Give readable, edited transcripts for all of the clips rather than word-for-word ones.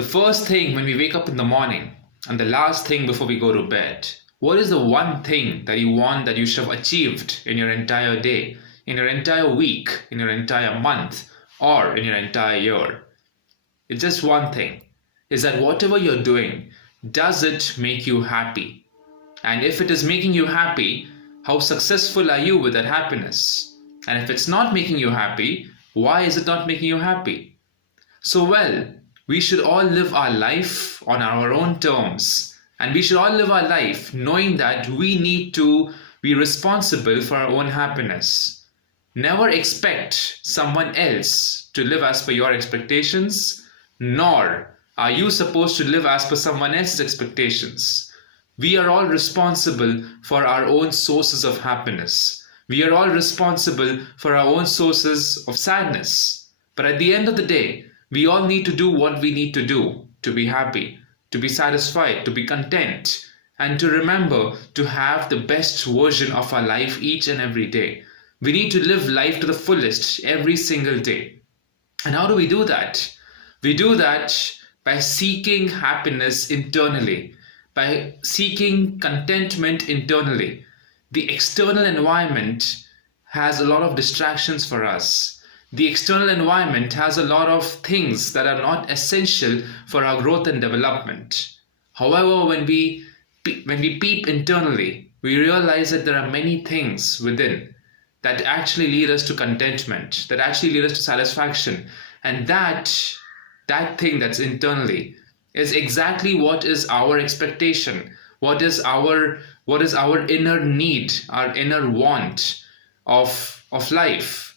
The first thing when we wake up in the morning and the last thing before we go to bed, what is the one thing that you want that you should have achieved in your entire day, in your entire week, in your entire month, or in your entire year? It's just one thing, is that whatever you're doing, does it make you happy? And if it is making you happy, how successful are you with that happiness? And if it's not making you happy, why is it not making you happy? So we should all live our life on our own terms. And we should all live our life knowing that we need to be responsible for our own happiness. Never expect someone else to live as per your expectations, nor are you supposed to live as per someone else's expectations. We are all responsible for our own sources of happiness. We are all responsible for our own sources of sadness. But at the end of the day, we all need to do what we need to do to be happy, to be satisfied, to be content, and to remember to have the best version of our life each and every day. We need to live life to the fullest every single day. And how do we do that? We do that by seeking happiness internally, by seeking contentment internally. The external environment has a lot of distractions for us. The external environment has a lot of things that are not essential for our growth and development. However, when we peep internally, we realize that there are many things within that actually lead us to contentment, that actually lead us to satisfaction. And that thing that's internally is exactly what is our expectation, what is our inner need, our inner want of life.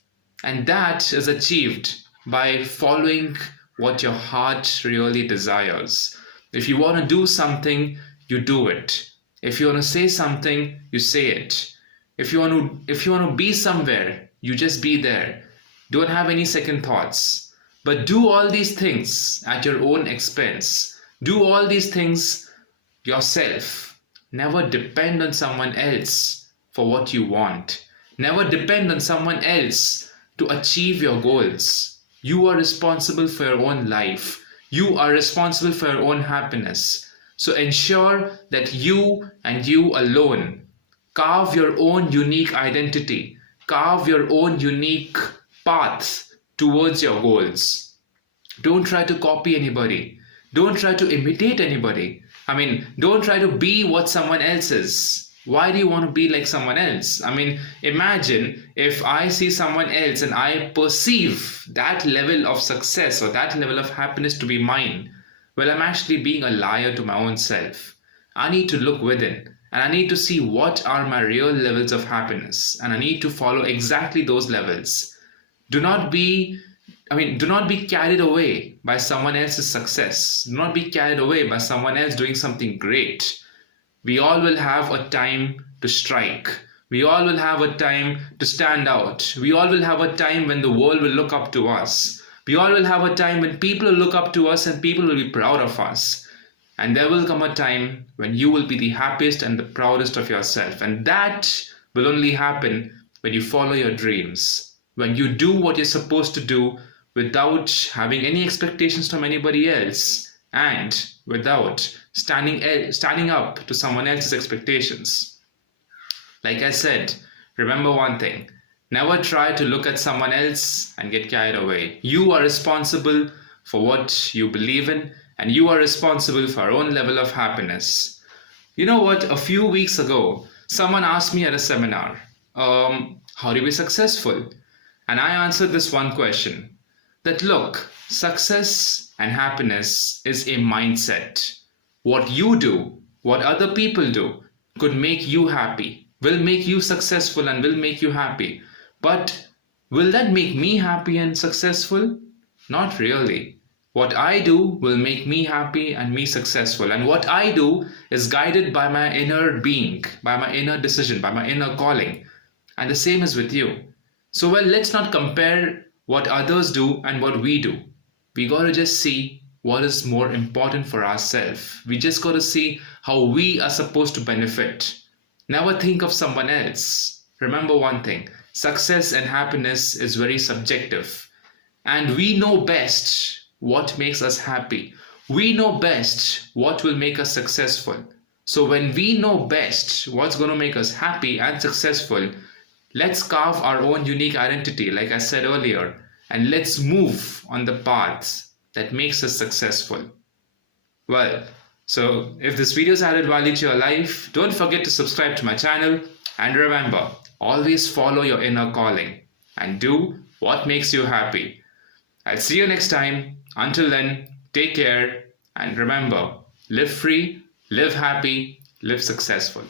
And that is achieved by following what your heart really desires. If you want to do something, you do it. If you want to say something, you say it. If you want to be somewhere, you just be there. Don't have any second thoughts. But do all these things at your own expense. Do all these things yourself. Never depend on someone else for what you want. Never depend on someone else to achieve your goals. You are responsible for your own life. You are responsible for your own happiness. So ensure that you and you alone carve your own unique identity, carve your own unique path towards your goals. Don't try to copy anybody. Don't try to imitate anybody. Don't try to be what someone else is. Why do you want to be like someone else? Imagine if I see someone else and I perceive that level of success or that level of happiness to be mine. Well, I'm actually being a liar to my own self. I need to look within and I need to see what are my real levels of happiness, and I need to follow exactly those levels. Do not be carried away by someone else's success. Do not be carried away by someone else doing something great. We all will have a time to strike. We all will have a time to stand out. We all will have a time when the world will look up to us. We all will have a time when people will look up to us and people will be proud of us. And there will come a time when you will be the happiest and the proudest of yourself. And that will only happen when you follow your dreams, when you do what you're supposed to do without having any expectations from anybody else, and without standing up to someone else's expectations. Like I said, remember one thing. Never try to look at someone else and get carried away. You are responsible for what you believe in, and you are responsible for your own level of happiness. You know what? A few weeks ago, someone asked me at a seminar, how do you be successful? And I answered this one question, that look, success and happiness is a mindset. What you do, what other people do, could make you happy, will make you successful and will make you happy. But will that make me happy and successful? Not really. What I do will make me happy and me successful. And what I do is guided by my inner being, by my inner decision, by my inner calling. And the same is with you. So let's not compare what others do and what we do. We got to just see what is more important for ourselves. We just got to see how we are supposed to benefit. Never think of someone else. Remember one thing, success and happiness is very subjective. And we know best what makes us happy, We know best what will make us successful. So when we know best what's going to make us happy and successful, let's carve our own unique identity, like I said earlier, and let's move on the paths that makes us successful. Well, so if this video has added value to your life, don't forget to subscribe to my channel, and remember, always follow your inner calling and do what makes you happy. I'll see you next time. Until then, take care, and remember, live free, live happy, live successful.